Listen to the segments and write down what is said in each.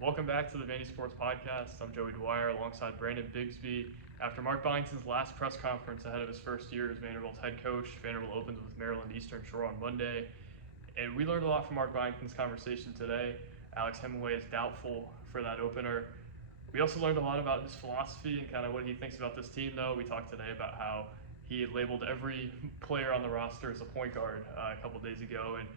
Welcome back to the Vandy Sports Podcast. I'm Joey Dwyer alongside Brandon Bigsby. After Mark Byington's last press conference ahead of his first year as Vanderbilt's head coach, Vanderbilt opens with Maryland Eastern Shore on Monday. And we learned a lot from Mark Byington's conversation today. Alex Hemingway is doubtful for that opener. We also learned a lot about his philosophy and kind of what he thinks about this team, though. We talked today about how he had labeled every player on the roster as a point guard a couple days ago, and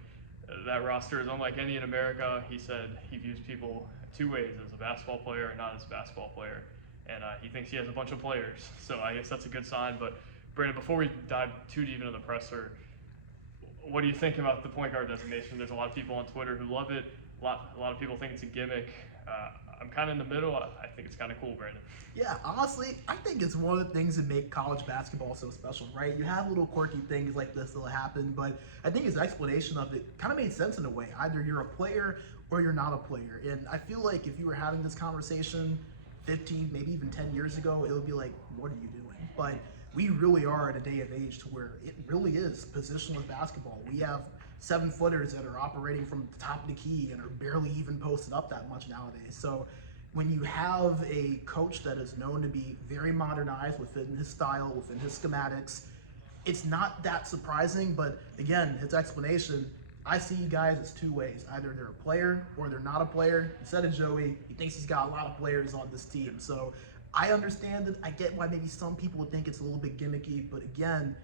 that roster is unlike any in America. He said he views people two ways, as a basketball player and not as a basketball player. And he thinks he has a bunch of players. So I guess that's a good sign. But Brandon, before we dive too deep into the presser, what do you think about the point guard designation? There's a lot of people on Twitter who love it. A lot of people think it's a gimmick. I'm kind of in the middle. I think it's kind of cool, Brandon. Yeah, honestly, I think it's one of the things that make college basketball so special, right? You have little quirky things like this that'll happen, but I think his explanation of it kind of made sense in a way. Either you're a player or you're not a player. And I feel like if you were having this conversation 15, maybe even 10 years ago, it would be like, what are you doing? But we really are at a day of age to where it really is positionless basketball. We have 7-footers that are operating from the top of the key and are barely even posted up that much nowadays. So when you have a coach that is known to be very modernized within his style, within his schematics, it's not that surprising. But again, his explanation, I see you guys as two ways. Either they're a player or they're not a player. Instead of Joey, he thinks he's got a lot of players on this team. So I understand it. I get why maybe some people would think it's a little bit gimmicky, but again,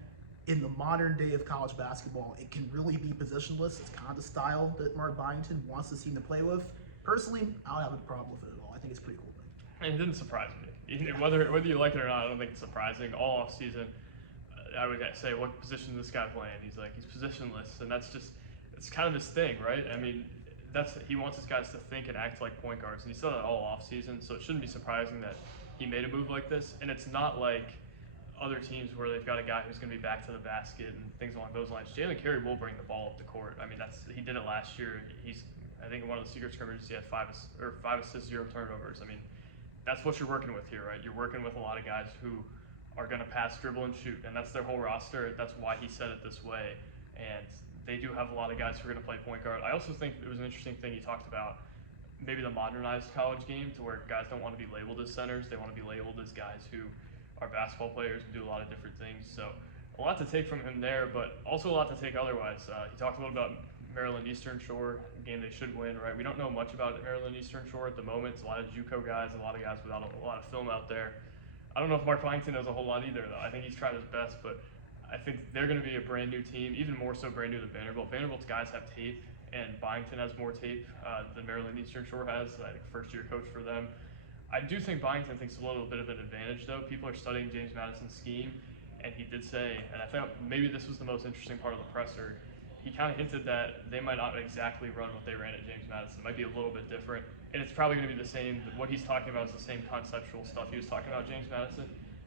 in the modern day of college basketball, it can really be positionless. It's kind of the style that Mark Byington wants this team to play with. Personally, I don't have a problem with it at all. I think it's pretty cool. And it didn't surprise me. Whether you like it or not, I don't think it's surprising. All off season, I would say, what position is this guy playing? He's positionless, and it's kind of his thing, right? I mean, he wants his guys to think and act like point guards, and he said that all off season. So it shouldn't be surprising that he made a move like this. And it's not like other teams where they've got a guy who's going to be back to the basket and things along those lines. Jalen Carey will bring the ball up the court. I mean, he did it last year. I think in one of the secret scrimmages he had five assists, 0 turnovers. I mean, that's what you're working with here, right? You're working with a lot of guys who are going to pass, dribble, and shoot, and that's their whole roster. That's why he said it this way. And they do have a lot of guys who are going to play point guard. I also think it was an interesting thing he talked about, maybe the modernized college game, to where guys don't want to be labeled as centers. They want to be labeled as guys who are basketball players and do a lot of different things. So a lot to take from him there, but also a lot to take otherwise. He talked a little about Maryland Eastern Shore, a game they should win, right? We don't know much about Maryland Eastern Shore at the moment. It's a lot of JUCO guys, a lot of guys without a lot of film out there. I don't know if Mark Byington knows a whole lot either, though. I think he's tried his best, but I think they're going to be a brand new team, even more so brand new than Vanderbilt. Vanderbilt's guys have tape, and Byington has more tape than Maryland Eastern Shore has. I think first-year coach for them. I do think Byington thinks a little bit of an advantage, though. People are studying James Madison's scheme, and he did say, and I thought maybe this was the most interesting part of the presser, he kind of hinted that they might not exactly run what they ran at James Madison. It might be a little bit different, and it's probably going to be the same. What he's talking about is the same conceptual stuff he was talking about James Madison,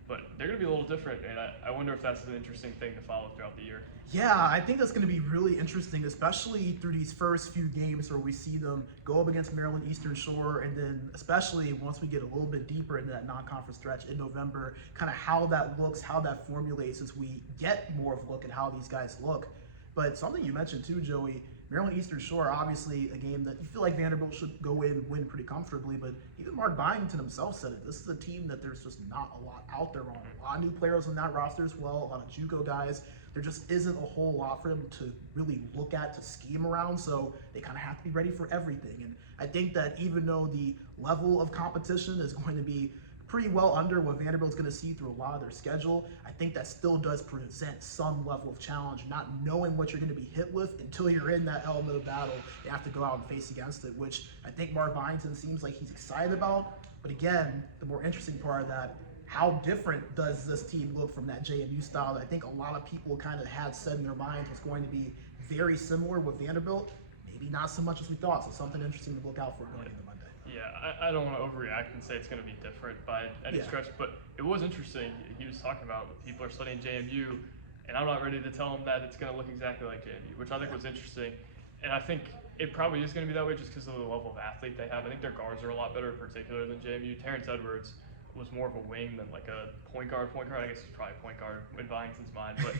but they're going to be a little different, and I wonder if that's an interesting thing to follow throughout the year. Yeah, I think that's going to be really interesting, especially through these first few games where we see them go up against Maryland Eastern Shore, and then especially once we get a little bit deeper into that non-conference stretch in November, kind of how that looks, how that formulates as we get more of a look at how these guys look. But something you mentioned too, Joey, Maryland Eastern Shore, obviously a game that you feel like Vanderbilt should go in and win pretty comfortably, but even Mark Byington himself said it. This is a team that there's just not a lot out there on. A lot of new players on that roster as well, a lot of JUCO guys. There just isn't a whole lot for them to really look at, to scheme around, so they kind of have to be ready for everything. And I think that even though the level of competition is going to be pretty well under what Vanderbilt's going to see through a lot of their schedule, I think that still does present some level of challenge, not knowing what you're going to be hit with until you're in that element of battle. You have to go out and face against it, which I think Mark Byington seems like he's excited about. But again, the more interesting part of that, how different does this team look from that JMU style that I think a lot of people kind of had set in their minds was going to be very similar with Vanderbilt? Maybe not so much as we thought, so something interesting to look out for going into Monday. Yeah, I don't want to overreact and say it's going to be different by any stretch, but it was interesting. He was talking about people are studying JMU, and I'm not ready to tell him that it's going to look exactly like JMU, which I think was interesting. And I think it probably is going to be that way just because of the level of athlete they have. I think their guards are a lot better in particular than JMU. Terrence Edwards was more of a wing than like a point guard. I guess he's probably a point guard in Byington's mind, but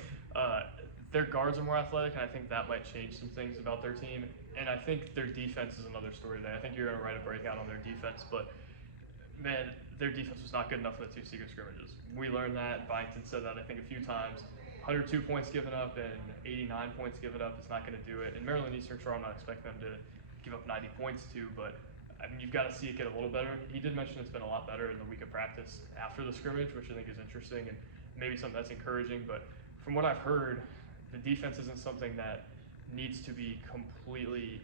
their guards are more athletic, and I think that might change some things about their team. And I think their defense is another story today. I think you're going to write a breakout on their defense, but man, their defense was not good enough for the 2 secret scrimmages. We learned that. Byington said that I think a few times. 102 points given up and 89 points given up is not going to do it. And Maryland Eastern Shore, I'm not expecting them to give up 90 points to, but I mean, you've got to see it get a little better. He did mention it's been a lot better in the week of practice after the scrimmage, which I think is interesting and maybe something that's encouraging. But from what I've heard, the defense isn't something that needs to be completely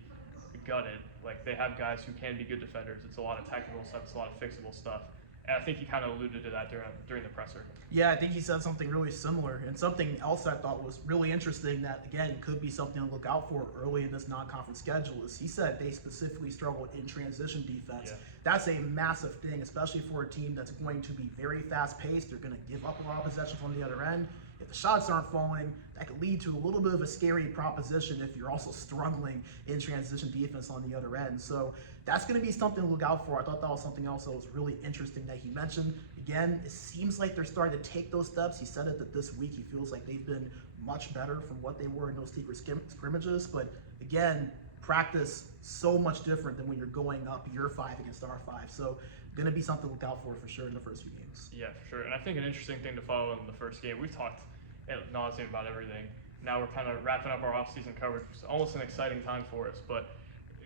gutted. Like, they have guys who can be good defenders. It's a lot of technical stuff. It's a lot of fixable stuff. And I think he kind of alluded to that during the presser. Yeah, I think he said something really similar. And something else I thought was really interesting that, again, could be something to look out for early in this non-conference schedule is he said they specifically struggled in transition defense. Yeah. That's a massive thing, especially for a team that's going to be very fast-paced. They're going to give up a lot of possession from the other end. If the shots aren't falling, that could lead to a little bit of a scary proposition if you're also struggling in transition defense on the other end. So that's going to be something to look out for. I thought that was something else that was really interesting that he mentioned. Again, it seems like they're starting to take those steps. He said it that this week he feels like they've been much better from what they were in those secret scrimmages. But again, practice so much different than when you're going up year 5 against R5. So going to be something to look out for sure in the first few games. Yeah, for sure. And I think an interesting thing to follow in the first game, we've talked ad nauseam about everything. Now we're kind of wrapping up our off-season coverage. It's almost an exciting time for us. But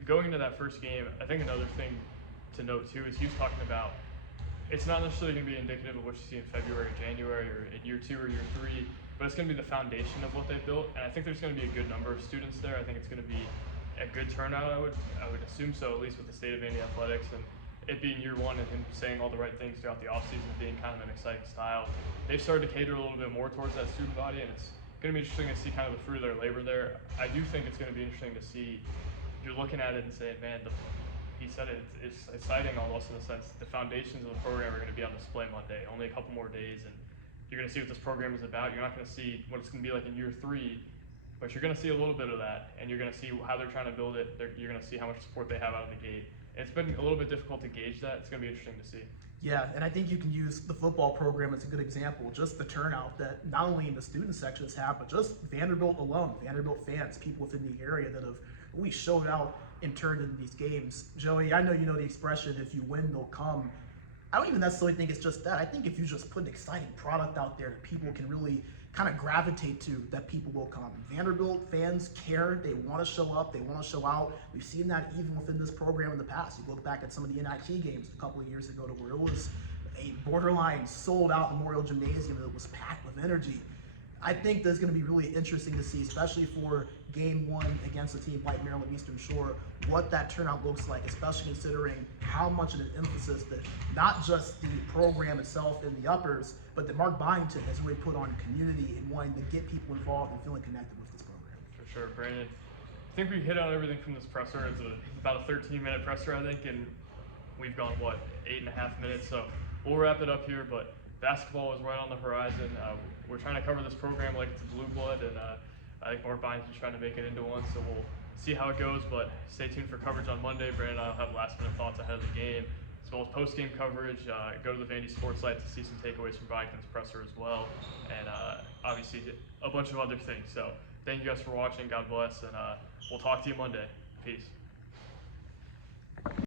going into that first game, I think another thing to note too is he was talking about it's not necessarily going to be indicative of what you see in February, January, or in year 2 or year 3, but it's going to be the foundation of what they've built. And I think there's going to be a good number of students there. I think it's going to be a good turnout. I would assume so, at least with the state of Vandy athletics and it being year 1 and him saying all the right things throughout the offseason, being kind of an exciting style. They've started to cater a little bit more towards that student body, and it's going to be interesting to see kind of the fruit of their labor there. I do think it's going to be interesting to see, you're looking at it and saying, man, he said it's exciting almost in the sense the foundations of the program are going to be on display Monday, only a couple more days, and you're going to see what this program is about. You're not going to see what it's going to be like in year 3, but you're going to see a little bit of that, and you're going to see how they're trying to build it. You're going to see how much support they have out of the gate. It's been a little bit difficult to gauge that. It's going to be interesting to see. Yeah, and I think you can use the football program as a good example. Just the turnout that not only in the student sections have, but just Vanderbilt alone, Vanderbilt fans, people within the area that have really showed out and turned into these games. Joey, I know you know the expression, if you win, they'll come. I don't even necessarily think it's just that. I think if you just put an exciting product out there that people can really kind of gravitate to, that people will come. Vanderbilt fans care. They want to show up. They want to show out. We've seen that even within this program in the past. You look back at some of the NIT games a couple of years ago to where it was a borderline sold out Memorial Gymnasium that was packed with energy. I think that's going to be really interesting to see, especially for game 1 against a team like Maryland Eastern Shore, what that turnout looks like, especially considering how much of an emphasis that not just the program itself in the uppers, but that Mark Byington has really put on community and wanting to get people involved and feeling connected with this program. For sure, Brandon. I think we hit on everything from this presser. It's about a 13-minute presser, I think, and we've gone, 8.5 minutes, so we'll wrap it up here, but basketball is right on the horizon. We're trying to cover this program like it's a blue blood, and I think Mark Byington's trying to make it into one, so we'll see how it goes, but stay tuned for coverage on Monday. Brandon and I will have last-minute thoughts ahead of the game, as well as post-game coverage. Go to the Vandy Sports site to see some takeaways from Byington's presser as well, and obviously a bunch of other things. So thank you guys for watching. God bless, and we'll talk to you Monday. Peace.